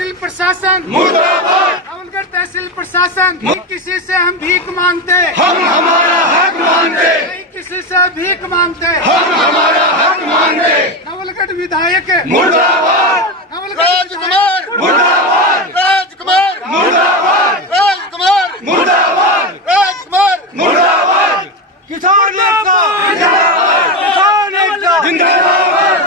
तहसील प्रशासन मुर्दाबाद, नवलगढ़ तहसील प्रशासन, नहीं किसी से हम भीख मांगते, हम हमारा हक मांगते, नहीं किसी से भीख मांगते, हम हमारा हक मांगते। नवलगढ़ विधायक मुर्दाबाद, राजकुमार मुर्दाबाद, राजकुमार मुर्दाबाद, राजकुमार मुर्दाबाद, राजकुमार मुर्दाबाद, किसान एकता जिंदाबाद, किसान एकता जिंदाबाद,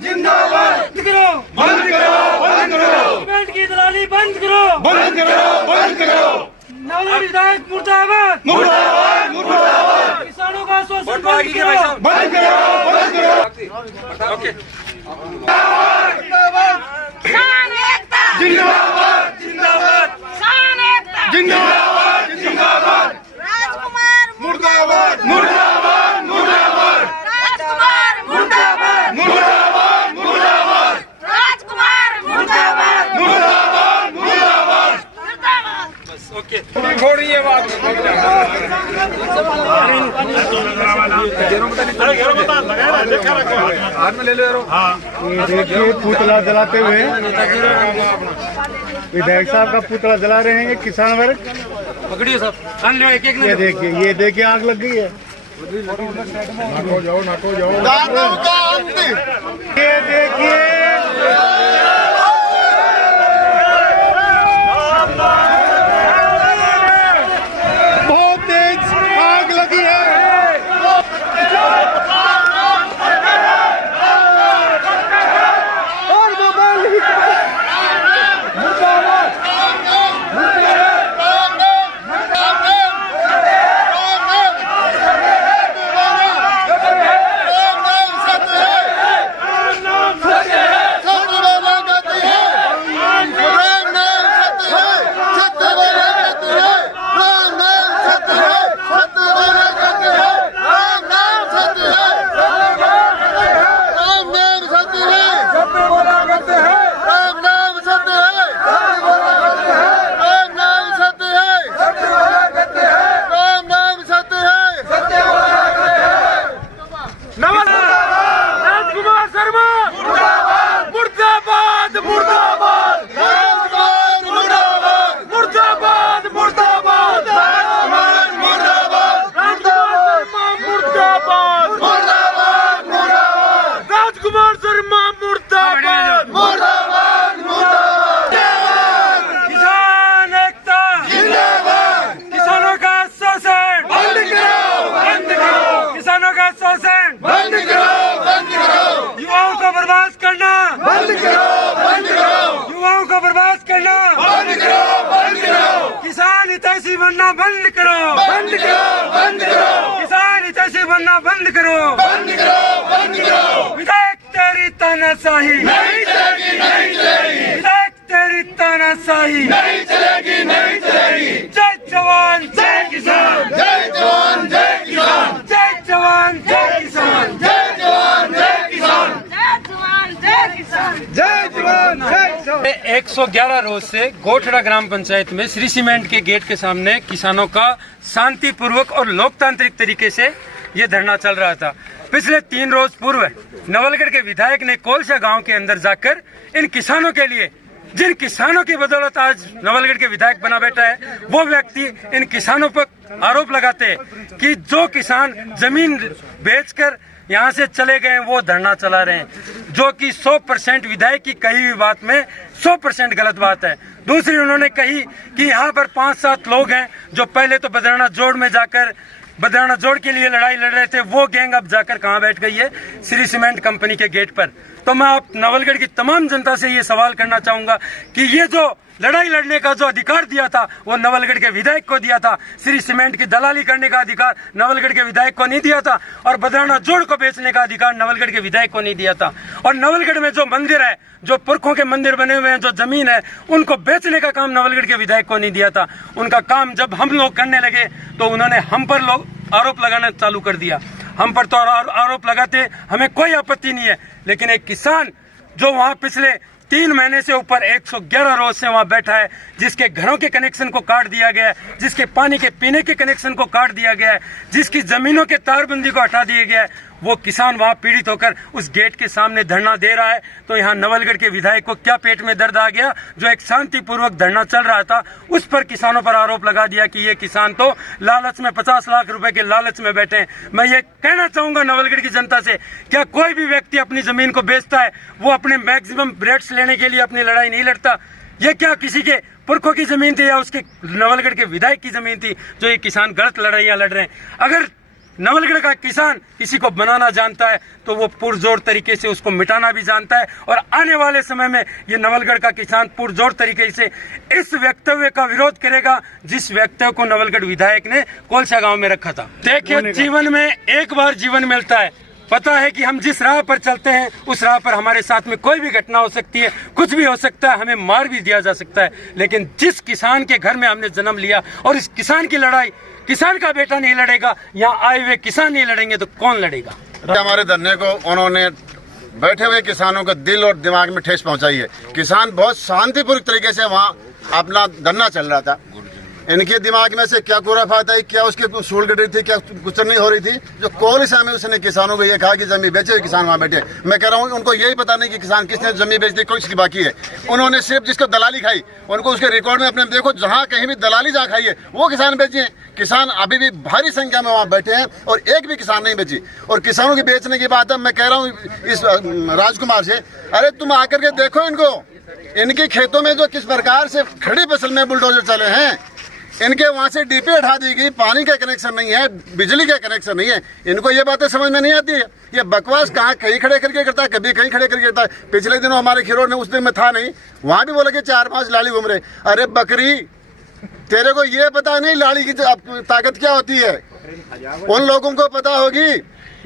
जिंदाबाद, बंद करो बंद करो, बंद करो, सीमेंट की दलाली बंद करो बंद करो, बंद करो, नवलगढ़ विधायक मुर्दाबाद मुर्दाबाद, मुर्दाबाद, किसानों का शोषण बंद करो बंद करो, बंद करो, जिंदाबाद, जिंदाबाद, जिंदाबाद, जिंदाबाद, राजकुमार मुर्दाबाद, मुर्दाबाद, मुर्दाबाद, राजकुमार मुर्दाबाद मुर्दाबाद, मुर्दाबाद, राजकुमार मुर्दाबाद मुर्दाबाद, मुर्दाबाद। मुर्दाबाद। छोड़िए बात। ये देखिए पुतला जलाते हुए विधायक साहब का पुतला जला रहे हैं ये किसान वर्ग। पकड़िए सब ये देखिए आग लग गई है। नाको जाओ दांतों का अंत ये देखिए बहुत तेज आग लगी है। किसान हितैषी बनना बंद करो, बंद करो, बंद करो, किसान हितैषी बनना बंद करो, बंद करो, बंद करो। विधायक तेरी तानाशाही नहीं चलेगी, नहीं चलेगी, विधायक तेरी तानाशाही नहीं चलेगी, नहीं चलेगी। जय जवान जय किसान, जय जवान, जय किसान, जय जवान जय किसान, जय जवान, जय किसान, जय जवान जय किसान। जय जवान जय किसान। 111 रोज से गोठड़ा ग्राम पंचायत में श्री सीमेंट के गेट के सामने किसानों का शांतिपूर्वक और लोकतांत्रिक तरीके से ये धरना चल रहा था। पिछले 3 रोज पूर्व नवलगढ़ के विधायक ने कोलसा गांव के अंदर जाकर इन किसानों के लिए, जिन किसानों की बदौलत आज नवलगढ़ के विधायक बना बैठा है, वो व्यक्ति इन किसानों पर आरोप लगाते हैं कि जो किसान जमीन बेचकर यहाँ से चले गए वो धरना चला रहे हैं, जो कि 100% विधायक की कही हुई बात में 100% गलत बात है। दूसरी उन्होंने कही कि यहाँ पर 5-7 लोग हैं जो पहले तो बदराना जोड़ में जाकर बदराना जोड़ के लिए लड़ाई लड़ रहे थे, वो गैंग अब जाकर कहाँ बैठ गई है? श्री सीमेंट कंपनी के गेट पर। तो मैं आप नवलगढ़ की तमाम जनता से ये सवाल करना चाहूंगा कि ये जो लड़ाई लड़ने का जो अधिकार दिया था वो नवलगढ़ के विधायक को दिया था, श्री सीमेंट की दलाली करने का अधिकार नवलगढ़ के विधायक को नहीं दिया था, और बदराना जोड़ को बेचने का अधिकार नवलगढ़ के विधायक को नहीं दिया था। और नवलगढ़ में जो मंदिर है, जो पुरखों के मंदिर बने हुए हैं, जो जमीन है, उनको बेचने का काम नवलगढ़ के विधायक को नहीं दिया था। उनका काम जब हम लोग करने लगे तो उन्होंने हम पर लोग आरोप लगाना चालू कर दिया। हम पर तो आरोप लगाते, हमें कोई आपत्ति नहीं है, लेकिन एक किसान जो वहाँ पिछले 3 महीने से ऊपर 111 रोज से वहाँ बैठा है, जिसके घरों के कनेक्शन को काट दिया गया है, जिसके पानी के पीने के कनेक्शन को काट दिया गया है, जिसकी जमीनों के तारबंदी को हटा दिया गया है, वो किसान वहां पीड़ित होकर उस गेट के सामने धरना दे रहा है, तो यहाँ नवलगढ़ के विधायक को क्या पेट में दर्द आ गया? जो एक शांतिपूर्वक धरना चल रहा था उस पर किसानों पर आरोप लगा दिया कि ये किसान तो लालच में 50 लाख रुपए के लालच में बैठे हैं। मैं ये कहना चाहूंगा नवलगढ़ की जनता से, क्या कोई भी व्यक्ति अपनी जमीन को बेचता है वो अपने मैक्सिमम रेट्स लेने के लिए अपनी लड़ाई नहीं लड़ता? ये क्या किसी के पुरखों की जमीन थी या उसके नवलगढ़ के विधायक की जमीन थी जो ये किसान गलत लड़ाइयां लड़ रहे हैं? अगर नवलगढ़ का किसान किसी को बनाना जानता है तो वो पुरजोर तरीके से उसको मिटाना भी जानता है, और आने वाले समय में ये नवलगढ़ का किसान पुरजोर तरीके से इस वक्तव्य का विरोध करेगा जिस वक्तव्य को नवलगढ़ विधायक ने कोलसा गांव में रखा था। देखिए, जीवन में एक बार जीवन मिलता है, पता है कि हम जिस राह पर चलते हैं उस राह पर हमारे साथ में कोई भी घटना हो सकती है, कुछ भी हो सकता है, हमें मार भी दिया जा सकता है, लेकिन जिस किसान के घर में हमने जन्म लिया और इस किसान की लड़ाई किसान का बेटा नहीं लड़ेगा, यहाँ आए हुए किसान नहीं लड़ेंगे तो कौन लड़ेगा? हमारे धरने को उन्होंने बैठे हुए किसानों का दिल और दिमाग में ठेस पहुंचाई है। किसान बहुत शांतिपूर्वक तरीके से वहाँ अपना धरना चल रहा था। इनके दिमाग में से क्या खुराफात आई, क्या उसकी सूल गड़ी थी, क्या कुछ नहीं हो रही थी, जो कोलसा में उसने किसानों को ये कहा कि जमीन बेचे, किसान वहाँ बैठे। मैं कह रहा हूँ उनको यही पता नहीं कि किसान किसने जमीन बेच दी, किसकी बाकी है। उन्होंने सिर्फ जिसको दलाली खाई उनको उसके रिकॉर्ड में अपने देखो, जहाँ कहीं भी दलाली जहाँ खाई है वो किसान बेचे। किसान अभी भी भारी संख्या में वहाँ बैठे हैं और एक भी किसान नहीं बेची। और किसानों की बेचने की बात है, मैं कह रहा हूँ इस राजकुमार से, अरे तुम आकर के देखो इनको, इनके खेतों में जो किस प्रकार से खड़ी फसल में बुलडोजर चले हैं, इनके वहाँ से डीपी हटा दी गई, पानी का कनेक्शन नहीं है, बिजली का कनेक्शन नहीं है। इनको ये बातें समझ में नहीं आती है। ये बकवास कहाँ कहीं खड़े करके करता है, कभी कहीं खड़े करके करता है। पिछले दिनों हमारे खिरोड़ में, उस दिन में था नहीं, वहाँ भी बोला कि 4-5 लाड़ी घूम रहे। अरे बकरी, तेरे को ये पता नहीं लाड़ी की ताकत क्या होती है? उन लोगों को पता होगी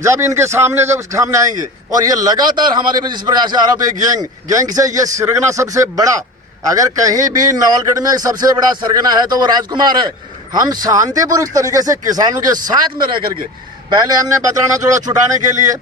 जब इनके सामने आएंगे। और ये लगातार हमारे पे जिस प्रकार से आरोप है गैंग से, ये सरगना सबसे बड़ा, अगर कहीं भी नवलगढ़ में सबसे बड़ा सरगना है तो वो राजकुमार है। हम शांतिपूर्वक तरीके से किसानों के साथ में रह करके, पहले हमने बतराना जोड़ा छुटाने के लिए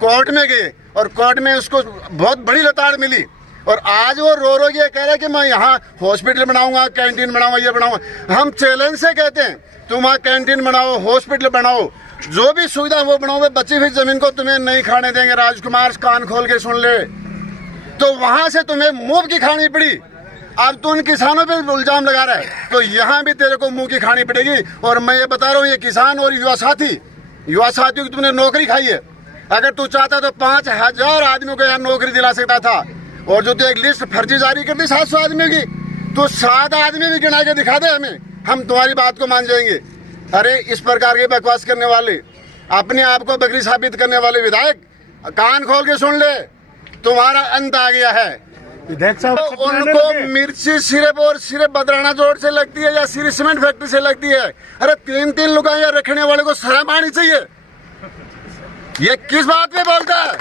कोर्ट में गए और कोर्ट में उसको बहुत बड़ी लताड़ मिली, और आज वो रो ये कह रहा है कि मैं यहाँ हॉस्पिटल बनाऊंगा, कैंटीन बनाऊंगा, ये बनाऊंगा। हम चैलेंज से कहते हैं तुम वहाँ कैंटीन बनाओ, हॉस्पिटल बनाओ, जो भी सुविधा वो बनाओ, बची हुई जमीन को तुम्हें नहीं खाने देंगे। राजकुमार, कान खोल के सुन ले, तो वहां से तुम्हें मुंह की खानी पड़ी। अब तू उन किसानों पे इल्जाम लगा रहा है तो यहाँ भी तेरे को मुंह की खानी पड़ेगी। और मैं ये बता रहा हूँ, ये किसान और युवा साथियों की तुमने नौकरी खाई है। अगर तू चाहता तो 5000 आदमियों को यहाँ नौकरी दिला सकता था, और जो तू एक लिस्ट फर्जी जारी कर दी 700 आदमियों की, तो 7 आदमी भी गिना के दिखा दे हमें, हम तुम्हारी बात को मान जाएंगे। अरे इस प्रकार के बकवास करने वाले, अपने आप को बकरी साबित करने वाले विधायक, कान खोल के सुन ले, तुम्हारा अंत आ गया है। तो उनको मिर्ची सिर्फ और सिर्फ बदराना जोड़ से लगती है या सिर्फ सीमेंट फैक्ट्री से लगती है? अरे 3-3 लुगाइयां रखने वाले को शर्म आनी चाहिए। ये किस बात पे बोलता है?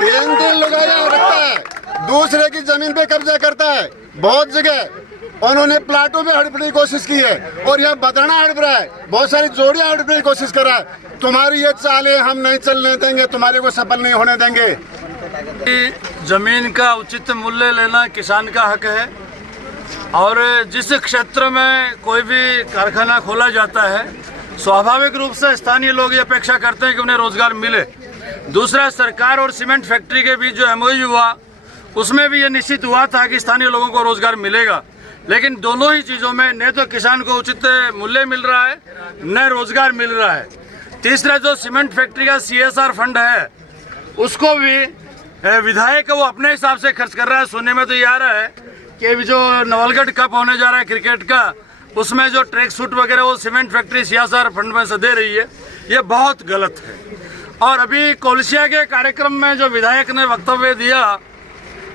3-3 लुगाइयां रखता है, दूसरे की जमीन पे कब्जा करता है। बहुत जगह उन्होंने प्लाटों पे हड़पने की कोशिश की है, और यहाँ बदराना हड़प रहा है, बहुत सारी जोड़ियां हड़पने की कोशिश कर रहा है। तुम्हारी ये चालें हम नहीं चलने देंगे, तुम्हारे को सफल नहीं होने देंगे। जमीन का उचित मूल्य लेना किसान का हक है, और जिस क्षेत्र में कोई भी कारखाना खोला जाता है स्वाभाविक रूप से स्थानीय लोग ये अपेक्षा करते हैं कि उन्हें रोजगार मिले। दूसरा, सरकार और सीमेंट फैक्ट्री के बीच जो MOU हुआ उसमें भी ये निश्चित हुआ था कि स्थानीय लोगों को रोजगार मिलेगा, लेकिन दोनों ही चीजों में न तो किसान को उचित मूल्य मिल रहा है न रोजगार मिल रहा है। तीसरा, जो सीमेंट फैक्ट्री का CSR फंड है उसको भी विधायक वो अपने हिसाब से खर्च कर रहा है। सुनने में तो ये आ रहा है कि जो नवलगढ़ कप होने जा रहा है क्रिकेट का, उसमें जो ट्रैक सूट वगैरह वो सीमेंट फैक्ट्री CSR फंड में से दे रही है, ये बहुत गलत है। और अभी कोलसिया के कार्यक्रम में जो विधायक ने वक्तव्य दिया,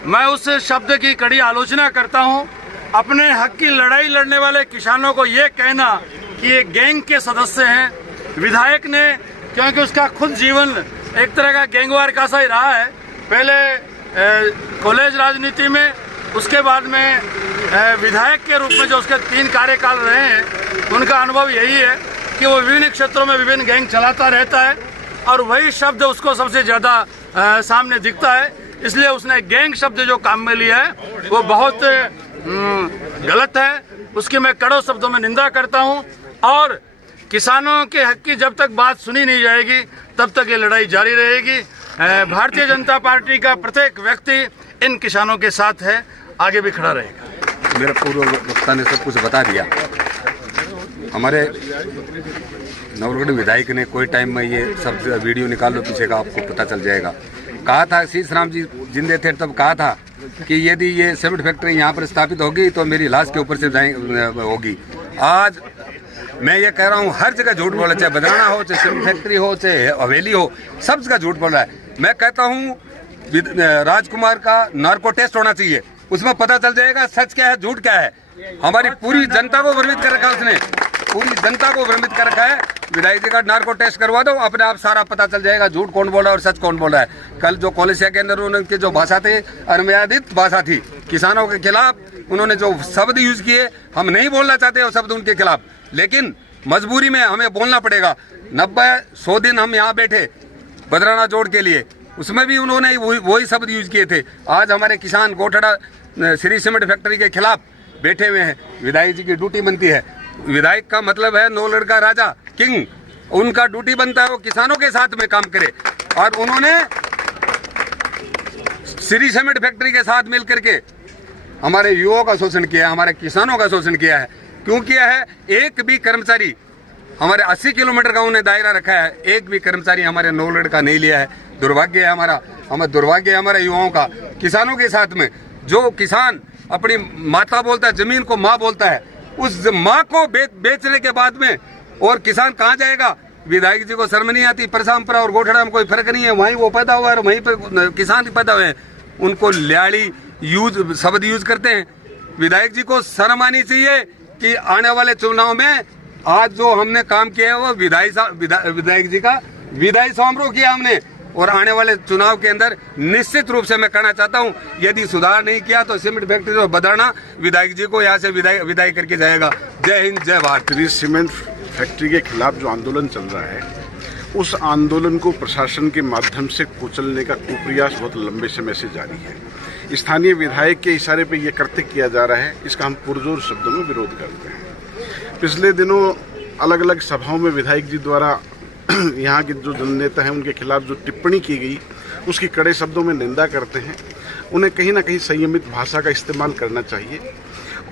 मैं उस शब्द की कड़ी आलोचना करता हूँ। अपने हक की लड़ाई लड़ने वाले किसानों को ये कहना कि ये गैंग के सदस्य हैं, विधायक ने, क्योंकि उसका खुद जीवन एक तरह का गैंगवार का सा ही रहा है। पहले कॉलेज राजनीति में, उसके बाद में विधायक के रूप में जो उसके 3 कार्यकाल रहे हैं, उनका अनुभव यही है कि वो विभिन्न क्षेत्रों में विभिन्न गैंग चलाता रहता है, और वही शब्द उसको सबसे ज़्यादा सामने दिखता है। इसलिए उसने गैंग शब्द जो काम में लिया है वो बहुत गलत है, उसकी मैं कड़े शब्दों में निंदा करता हूँ। और किसानों के हक की जब तक बात सुनी नहीं जाएगी तब तक ये लड़ाई जारी रहेगी। भारतीय जनता पार्टी का प्रत्येक व्यक्ति इन किसानों के साथ है, आगे भी खड़ा रहेगा। मेरा पूर्व वक्ता ने सब कुछ बता दिया। हमारे नवलगढ़ विधायक ने कोई टाइम में ये सब वीडियो निकाल लो पीछे का, आपको पता चल जाएगा। कहा था शीश राम जी जिंदे थे तब कहा था कि यदि ये सीमेंट फैक्ट्री यहाँ पर स्थापित होगी तो मेरी लाश के ऊपर से होगी। आज मैं ये कह रहा हूँ हर जगह झूठ बोला, चाहे बदराना हो, चाहे सीमेंट फैक्ट्री हो, चाहे हवेली हो, सब जगह झूठ बोल रहा है। मैं कहता हूँ राजकुमार का नार्को टेस्ट होना चाहिए, उसमें पता चल जाएगा सच क्या है झूठ क्या है। हमारी पूरी जनता को भ्रमित कर रखा है उसने, पूरी जनता को भ्रमित कर रखा है। विधायक जी का नार्को टेस्ट करवा दो, अपने आप सारा पता चल जाएगा झूठ कौन बोला और सच कौन बोला है। कल जो कोलेसिया के अंदर उनकी जो भाषा थी अनमर्यादित भाषा थी, किसानों के खिलाफ उन्होंने जो शब्द यूज किए, हम नहीं बोलना चाहते वो शब्द उनके खिलाफ, लेकिन मजबूरी में हमें बोलना पड़ेगा। 90-100 दिन हम यहाँ बैठे बदराना जोड़ के लिए, उसमें भी उन्होंने वही शब्द यूज किए थे। आज हमारे किसान गोठड़ा श्री सीमेंट फैक्ट्री के खिलाफ बैठे हुए हैं। विधायक जी की ड्यूटी बनती है, विधायक का मतलब है नवलगढ़ का राजा किंग, उनका ड्यूटी बनता है वो किसानों के साथ में काम करे। और उन्होंने श्री सीमेंट फैक्ट्री के साथ मिलकर के हमारे युवाओं का शोषण किया है, हमारे किसानों का शोषण किया है। क्यों किया है? एक भी कर्मचारी, हमारे 80 किलोमीटर का उन्हें दायरा रखा है, एक भी कर्मचारी हमारे नवलगढ़ का नहीं लिया है। दुर्भाग्य है हमारा, दुर्भाग्य है हमारे युवाओं का। किसानों के साथ में जो किसान अपनी माता बोलता है, जमीन को माँ बोलता है, उस माँ को बेचने के बाद में और किसान कहाँ जाएगा? विधायक जी को शर्म नहीं आती? परसामपुरा और गोठड़ा में कोई फर्क नहीं है, वहीं वो पैदा हुआ है, वहीं पे किसान पैदा हुए हैं। उनको ल्याड़ी शब्द यूज करते हैं। विधायक जी को शर्म आनी चाहिए कि आने वाले चुनाव में आज जो हमने काम किया है वो विधायक जी का विदाई समारोह किया हमने, और आने वाले चुनाव के अंदर निश्चित रूप से मैं कहना चाहता हूं, यदि सुधार नहीं किया तो सीमेंट फैक्ट्री को बदलना विधायक जी को यहां से विदाई करके जाएगा। जय हिंद, जय भारत। श्री सीमेंट फैक्ट्री के खिलाफ जो आंदोलन चल रहा है, उस आंदोलन को प्रशासन के माध्यम से कुचलने का कुप्रयास बहुत लंबे समय से जारी है। स्थानीय विधायक के इशारे पे ये कृत्य किया जा रहा है, इसका हम पुरजोर शब्दों में विरोध करते हैं। पिछले दिनों अलग अलग सभाओं में विधायक जी द्वारा यहाँ के जो जननेता हैं उनके खिलाफ जो टिप्पणी की गई उसकी कड़े शब्दों में निंदा करते हैं। उन्हें कहीं ना कहीं संयमित भाषा का इस्तेमाल करना चाहिए।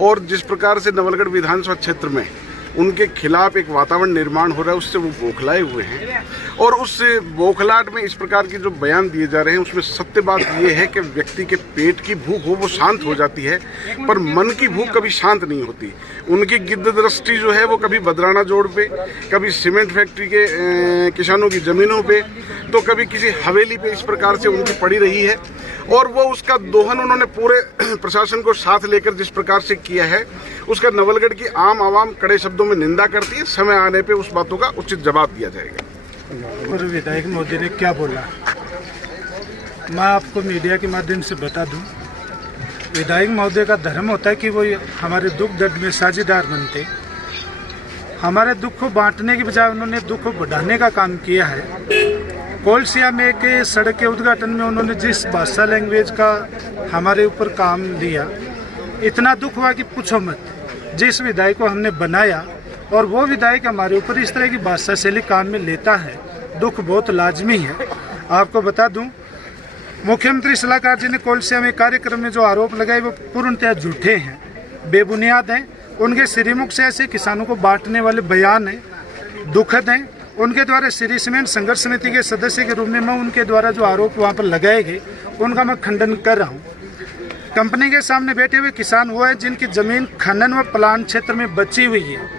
और जिस प्रकार से नवलगढ़ विधानसभा क्षेत्र में उनके खिलाफ एक वातावरण निर्माण हो रहा है, उससे वो बौखलाए हुए हैं। और उस बौखलाहट में इस प्रकार के जो बयान दिए जा रहे हैं उसमें सत्य बात ये है कि व्यक्ति के पेट की भूख हो वो शांत हो जाती है, पर मन की भूख कभी शांत नहीं होती। उनकी गिद्ध दृष्टि जो है वो कभी बदराना जोड़ पे, कभी सीमेंट फैक्ट्री के किसानों की ज़मीनों पे, तो कभी किसी हवेली पे इस प्रकार से उनकी पड़ी रही है। और वो उसका दोहन उन्होंने पूरे प्रशासन को साथ लेकर जिस प्रकार से किया है, उसका नवलगढ़ की आम आवाम कड़े शब्दों में निंदा करती है। समय आने पे उस बातों का उचित जवाब दिया जाएगा। और विधायक महोदय ने क्या बोला, मैं आपको मीडिया के माध्यम से बता दूं। विधायक महोदय का धर्म होता है कि वो हमारे दुख दर्द में साझेदार बनते। हमारे दुख को बांटने की बजाय उन्होंने दुख को बढ़ाने का काम किया है। कोलसिया में एक सड़क के उद्घाटन में उन्होंने जिस भाषा लैंग्वेज का हमारे ऊपर काम दिया, इतना दुख हुआ कि पूछो मत। जिस विधायक को हमने बनाया और वो विधायक हमारे ऊपर इस तरह की भाषा शैली काम में लेता है, दुख बहुत लाजमी है। आपको बता दूं, मुख्यमंत्री सलाहकार जी ने कोलसिया में कार्यक्रम में जो आरोप लगाए वो पूर्णतः झूठे हैं, बेबुनियाद हैं। उनके श्रीमुख से ऐसे किसानों को बांटने वाले बयान हैं, दुखद हैं। उनके द्वारा श्री सीमेंट संघर्ष समिति के सदस्य के रूप में मैं उनके द्वारा जो आरोप वहाँ पर लगाए गए उनका मैं खंडन कर रहा हूँ। कंपनी के सामने बैठे हुए किसान वो है जिनकी जमीन खनन व पलायन क्षेत्र में बची हुई है।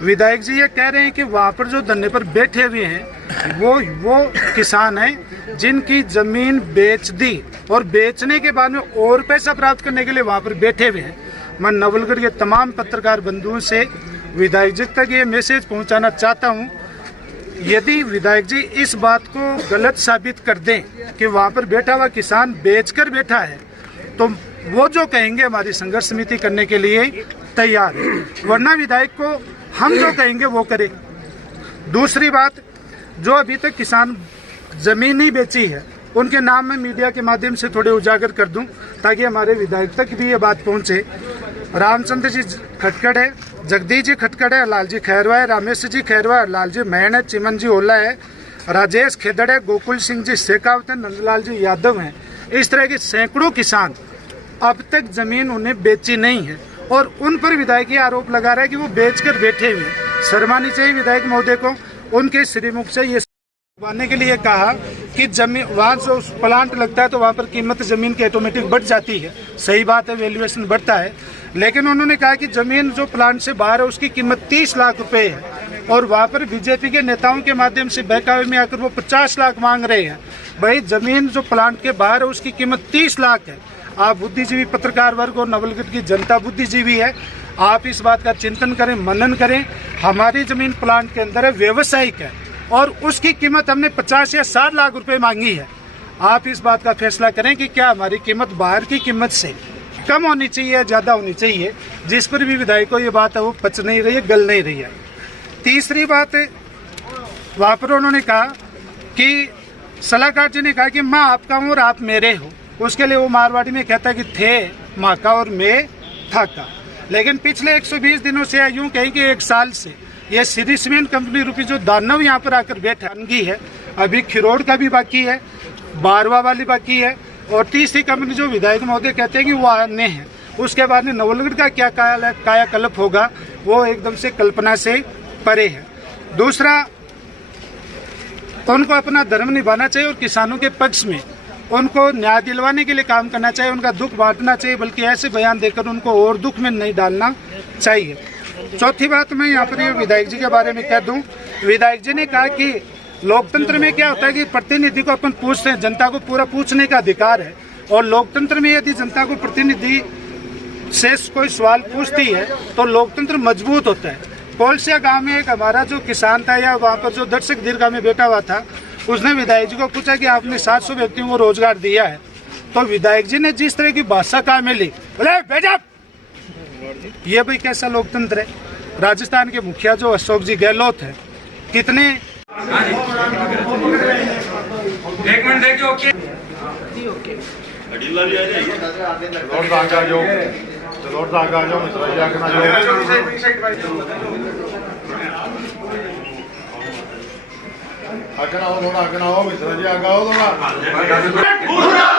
विधायक जी ये कह रहे हैं कि वहाँ पर जो धरने पर बैठे हुए हैं वो किसान हैं जिनकी जमीन बेच दी और बेचने के बाद में और पैसा प्राप्त करने के लिए वहाँ पर बैठे हुए हैं। मैं नवलगढ़ के तमाम पत्रकार बंधुओं से विधायक जी तक ये मैसेज पहुँचाना चाहता हूँ, यदि विधायक जी इस बात को गलत साबित कर दें कि वहाँ पर बैठा हुआ किसान बेचकर बैठा है, तो वो जो कहेंगे हमारी संघर्ष समिति करने के लिए तैयार है, वरना विधायक को हम जो कहेंगे वो करें। दूसरी बात, जो अभी तक किसान जमीन नहीं बेची है उनके नाम में मीडिया के माध्यम से थोड़े उजागर कर दूं ताकि हमारे विधायक तक भी ये बात पहुंचे। रामचंद्र जी खटखड़ है, जगदीश जी खटकड़े है, लालजी खैरवा है, रामेश जी खैरवा है, लालजी मैन है, चिमन जी ओला है, राजेश खेदड़ है, गोकुल सिंह जी शेखावत है, नंदलाल जी यादव हैं। इस तरह के सैकड़ों किसान अब तक जमीन उन्हें बेची नहीं है और उन पर विधायक ये आरोप लगा रहा है कि वो बेचकर बैठे हुए हैं। शर्मानी चाहिए विधायक महोदय को, उनके श्रीमुख से ये बांधने के लिए कहा कि जमीन वहाँ जो प्लांट लगता है तो वहाँ पर कीमत जमीन की ऑटोमेटिक बढ़ जाती है। सही बात है, वैल्यूएशन बढ़ता है, लेकिन उन्होंने कहा कि जमीन जो प्लांट से बाहर है उसकी कीमत 30 लाख रुपए है और वहाँ पर बीजेपी के नेताओं के माध्यम से बहकावे में आकर वो 50 लाख मांग रहे हैं। भाई जमीन जो प्लांट के बाहर है उसकी कीमत 30 लाख है। आप बुद्धिजीवी पत्रकार वर्ग और नवलगढ़ की जनता बुद्धिजीवी है, आप इस बात का चिंतन करें, मनन करें। हमारी जमीन प्लांट के अंदर है, व्यवसायिक है और उसकी कीमत हमने 50 या 60 लाख रुपए मांगी है। आप इस बात का फैसला करें कि क्या हमारी कीमत बाहर की कीमत से कम होनी चाहिए या ज़्यादा होनी चाहिए। जिस पर भी विधायक को ये बात है वो पच नहीं रही है, गल नहीं रही है। तीसरी बात वहाँ पर उन्होंने कहा कि सलाहकार जी ने कहा कि मैं आपका हूँ और आप मेरे हो। उसके लिए वो मारवाड़ी में कहता कि थे माँ का और मैं था का। लेकिन पिछले 120 दिनों से यूँ कहें कि 1 साल से ये श्री सीमेंट कंपनी रूपी जो दानव यहाँ पर आकर बैठा अनगी है। अभी खिरोड़ का भी बाकी है, बारवा वाली बाकी है और तीसरी कंपनी जो विधायक महोदय कहते हैं कि वो आने हैं। उसके बाद में नवलगढ़ का क्या कायाकल्प होगा वो एकदम से कल्पना से परे है। दूसरा, उनको अपना धर्म निभाना चाहिए और किसानों के पक्ष में उनको न्याय दिलवाने के लिए काम करना चाहिए, उनका दुख बांटना चाहिए, बल्कि ऐसे बयान देकर उनको और दुख में नहीं डालना चाहिए। चौथी बात मैं यहाँ पर विधायक जी के बारे में कह दूं, विधायक जी ने कहा कि लोकतंत्र में क्या होता है कि प्रतिनिधि को अपन पूछते हैं, जनता को पूरा पूछने का अधिकार है और लोकतंत्र में यदि जनता को प्रतिनिधि से कोई सवाल पूछती है तो लोकतंत्र मजबूत होता है। कोलसिया गांव में एक हमारा जो किसान था या वहाँ पर जो दर्शक दीर्घा में बैठा हुआ था, उसने विधायक जी को पूछा कि आपने 700 व्यक्तियों को रोजगार दिया है, तो विधायक जी ने जिस तरह की भाषा कहा मिली, बोले बेटा ये भाई कैसा लोकतंत्र है। राजस्थान के मुखिया जो अशोक जी गहलोत है, कितने 1 मिनट देखिए। ओके आगे ना हो थोड़ा, आगे ना हो, मिश्रा जी आगे आओ थोड़ा।